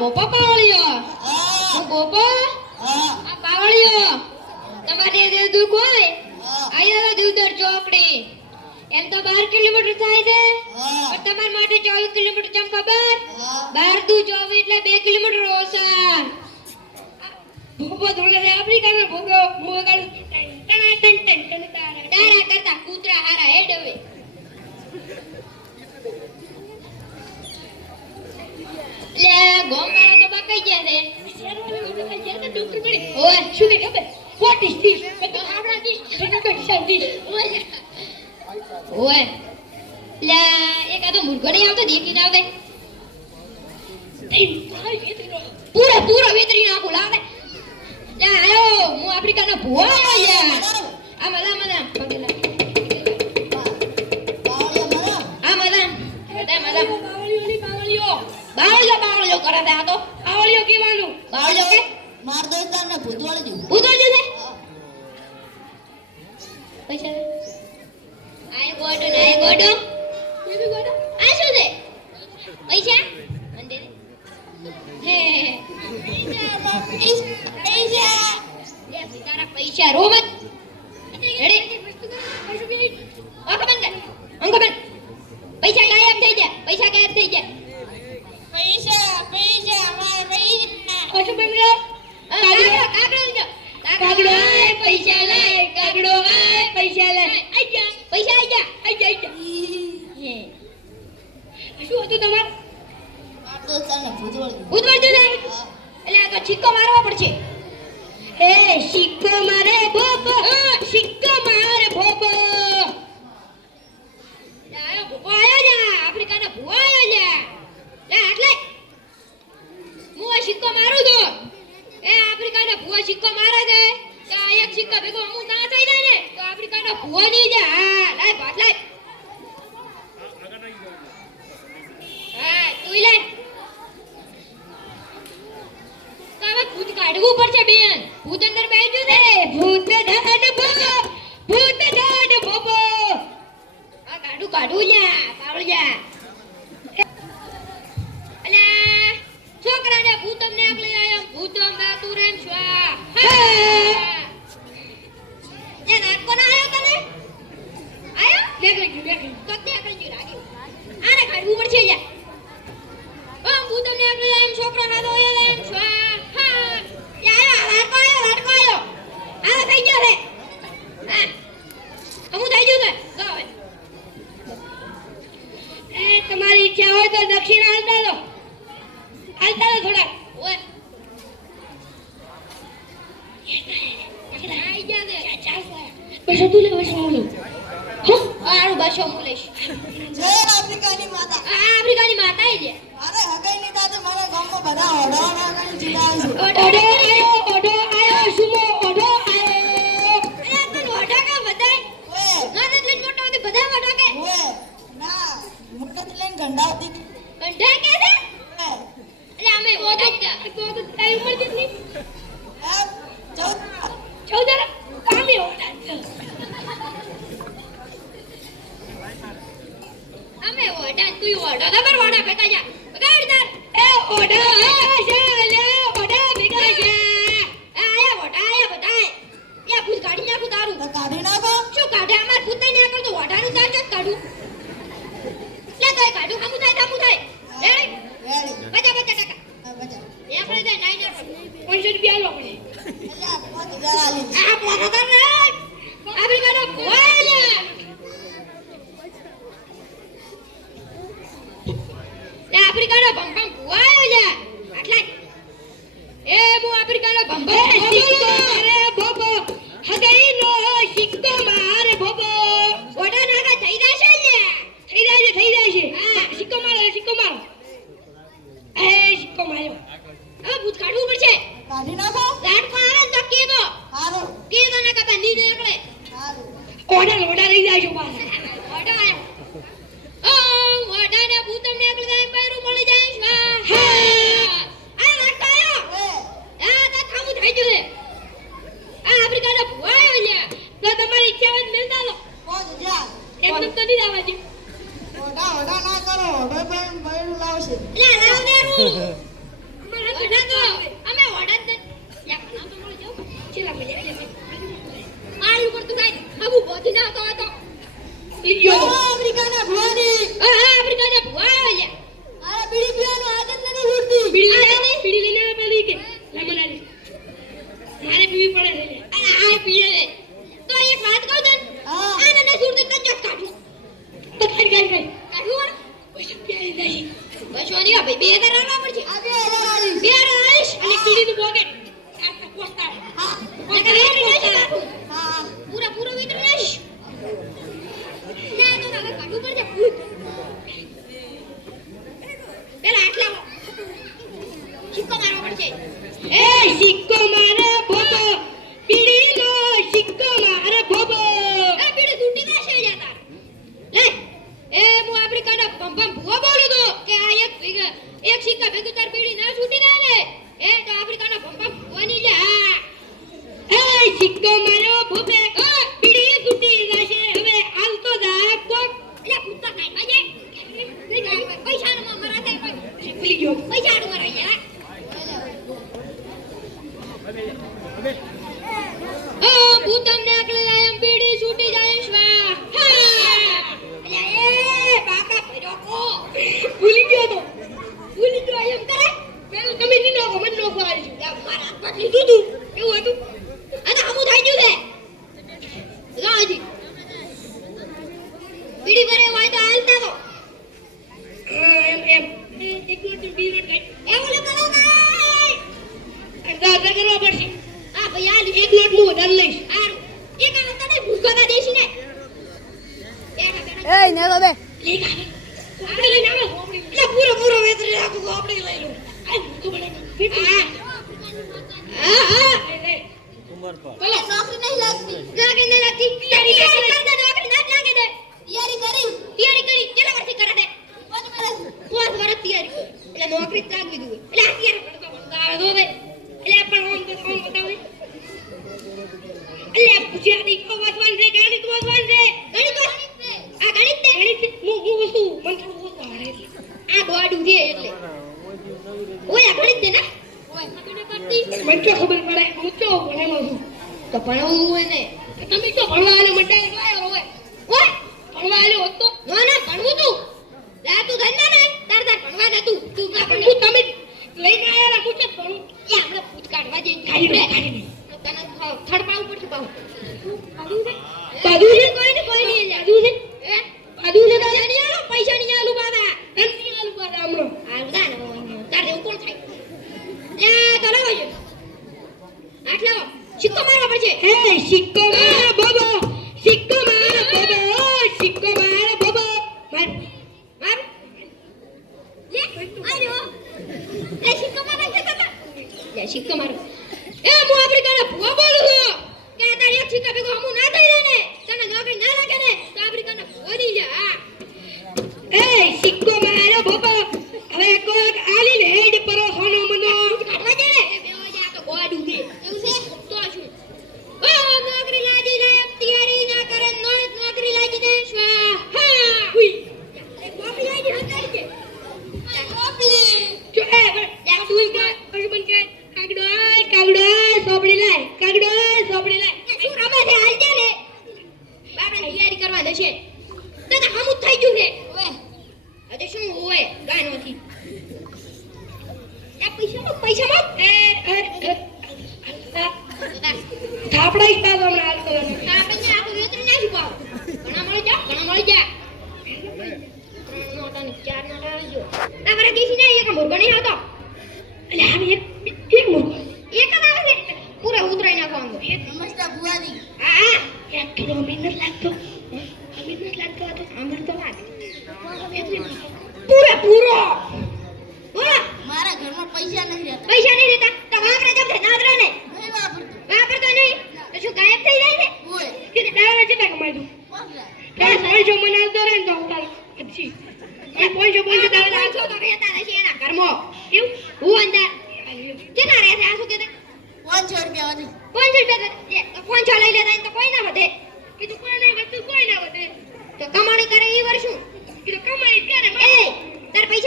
ભોપા પાવળિયો. હું. ભોપા આ પાવળિયો તમારે દેવ દુખ હોય આયા દૂધર ચોકડી. એમ તો બાર કિલોમીટર થાય છે. પણ તમારા માટે ચોવીસ કિલોમીટર ચમ ખબર? બાર દુ ચોવીસ એટલે બે કિલોમીટર ઓછા. ભોપો ધોળે આફ્રિકાનો ભૂગો મોગલ ટન ટન ટન ટન ટન તારા કરતા કૂતરા હારા હેડ હવે. લે ગોમવાળા તો બકાઈ ગયા છે. ઓય શું કે ખબર? વોટ ઇઝ ધીસ આપણા ધીસ કન્ડિશન ધીસ ઓય. લે એક આ તો મુર્ગો નહીં આવતો. દેખી ના આવે પૂરો પૂરો વેતરી નાખો લાવે. લે આયો હું આફ્રિકાનો ભૂવો આવ્યો યાર આ મજા તારા પૈસા રો મત બંધ પૈસા ગાયબ થઈ ગયા. પૈસા ગાયબ થઈ ગયા. પૈસા પૈસા અમાર પૈસા. કશું બંધ કર કાગડો. કાગડો કાગડો આય પૈસા લાય કાગડો આય પૈસા લાય. આઈ જા પૈસા આઈ જા આઈ જા આઈ જા શું હતું તમાર? માર દોસ્તાર ને ભૂતવાળી ઉતવળ દે એટલે આ તો સિક્કો મારવો પડશે. એ સિક્કો મારે ભોપો સિક્કો મારે ભોપો. આયો ભોપો આયો જા, આફ્રિકાનો ભૂવો આયો જા. લે એટલે હું આ સિક્કો મારું તો. એ આફ્રિકાનો ભૂવા સિક્કો મારે તો આ એક સિક્કા ભેગો હું ના થઈ જાય ને, તો આફ્રિકાનો ભૂવો નહીં જા હા લાય ભાત લાય હા તું લે તો હવે ભૂત કાઢવું પડશે બેન ભૂત અંદર બેસજો ને. ભૂત દાડ ભો, ભૂત દાડ ભોબો આ કાઢું કાઢું લ્યા પાવળિયા અલ્યા છોકરાને ભૂત અમને આગળ આયો ભૂત અંબા તું રેમ સ્વા એ નાટકો ના આયો તને આયો દેખ ગયું દેખ તો તે આગળ ગયું લાગ્યું આને કાઢવું પડશે લ્યા ઓ ભૂત અમને આગળ આયો એમ છોકરો ના તો એ એમ સ્વા હા યા લાટકો આયો લાટકો આયો આ થઈ ગયો રે હા અમુ થઈ ગયું છે જો હવે એ તમારી ઈચ્છા હોય તો દક્ષિણ હાલતા દો હાલતા દો થોડા ઓય આઈ જા દે બસો તું લે બસો હું લઉં હો આરું બસો હું લઈશ જય આફ્રિકાની માતા આ આફ્રિકાની માતા આઈ છે અરે હગાઈ ની તાતે મારા ગામમાં બધા ઓઢાવાના કરીને જીતાવે છે ઓઢો આયો ઓઢો આયો સુમો ઓઢો આયો અરે તને ઓઢો કે બધાય ઓએ નાના લઈને મોટા સુધી બધા ઓઢો કે ઓએ ના મુઠ્ઠી લઈને ગંડાવતી હતી. બંધા કે છે ઓએ એટલે અમે ઓઢા જ તો તો તારી ઉંમર કેટલી એમ ચૌદ ચૌદ કામે ઓઢા જ અમે ઓડા તું ઓઢો ખબર ઓડા ભેગા જા. બગાડ ઓઢા છે લે આપણે રૂપિયા. આ પોતો તો નહીં આવવા દે. ઓડા ઓડા ના કરો. ઓડા પણ બૈરું લાવશે. એટલે લાવ દે રૂ મને ઘણા તો અમે ઓડા જ યા ઘણા તો મળે જાવ ચેલા મળે એટલે આ ઉપર તું કાઈ આવું બોધી ના તો તો ઇડિયો અમેરિકાના ભવાની ક્લિપ હું. વધારે લઈશ નોકરી નહીં લાગતી. કરી. એટલે અત્યારે ગુજરાતી કો વાસવાન રે હોય ને તો ભણવું તું રા તું? ભણવા જતું. તું ના ભણવું તમે લઈને આપણે ભૂત જઈને પૈસા નહીં આલો પૈસા નહીં કોણ થાય? એ તો લાવો આટલા સિક્કો મારવા પડશે. હે સિક્કો માર. Beli.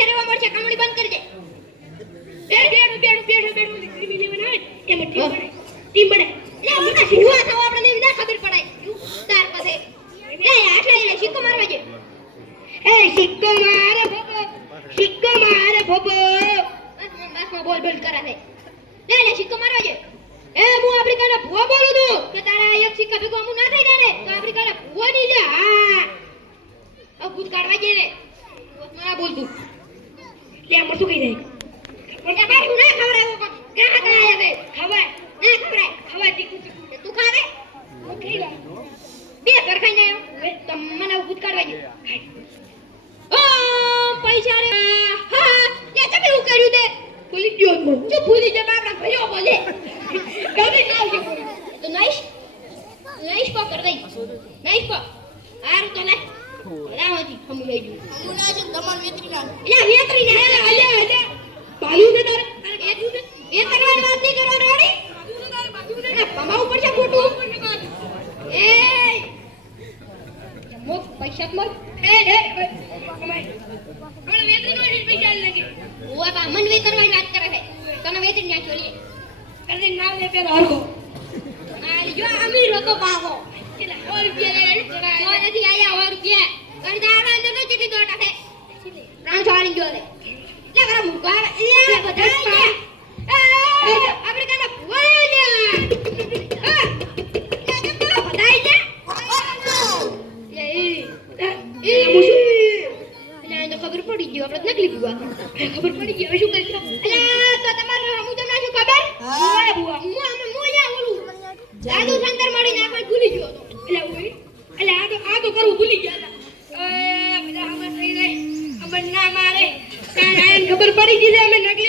પૈસા રહેવા મળશે કમાણી બંધ કરી દે બેડ બેડ બેડ બેડ બેડ ક્રીમી લેવાના આવે એમ ટીમ બને. ટીમ બને. લે મોટા ભૂવા તો આપણે એવી ના ખબર પડાય. તાર પાસે. લે આટલા એને સિક્કો મારવા જે એ સિક્કો મારે ભોપો સિક્કો મારે બસ બસમાં બોલ બોલ કરે છે લે લે સિક્કો મારવા જે એ હું આફ્રિકાના ભો બોલું છું કે તારા એક સિક્કા ભેગો અમુ ના થઈ જાય ને તો આફ્રિકાના ભૂવા ની જા હા આ ભૂત કાઢવા જે ને મારા બોલ તું લે આમાં શું કહી જાય પણ કે બારું ના ખવડાવો પણ ગ્રાહક આયા છે ખવાય ના ખવડાય ખવાય તીખું તીખું તે તું ખાવે હું ખાઈ લઉં બે ઘર ખાઈ જાય હવે તો મને ભૂત કાઢવા જે ઓ પૈસા રે હા લે તમે હું કર્યું તે ભૂલી ગયો હું જો ભૂલી જા બાપરા ભયો બોલે ગમે ના આવજે તો નાઈશ નાઈશ કો કર દઈ નાઈશ કો આર તો લે રાવતી હમુ લઈ જુ મુના છે તમાર વેતરી ના યા વેતરી ને હે અલે અલે બાલુ ને તારે તારે વેતરું ને એ કરવાની વાત નહીં કરવાની રેડી એ પમાવું પડશે ખોટું એ મોક પૈસા મત એ એ કમાય આપણે વેતરી નો પૈસા લાગે ઓવા બા મન વેતરવાની વાત કરે છે તને વેચી ન્યા ચોલી કરી ના લે પેલો હરકો જો અમીર હતો બાવો એટલે સો રૂપિયા લઈ સો નથી આયા સો રૂપિયા. કરી દાડા તો ચીટી દોટા છે ત્રણસો વાળી ગયો લે. લે કરા મુકવા લે બધા ગઈ છે અમે નકલી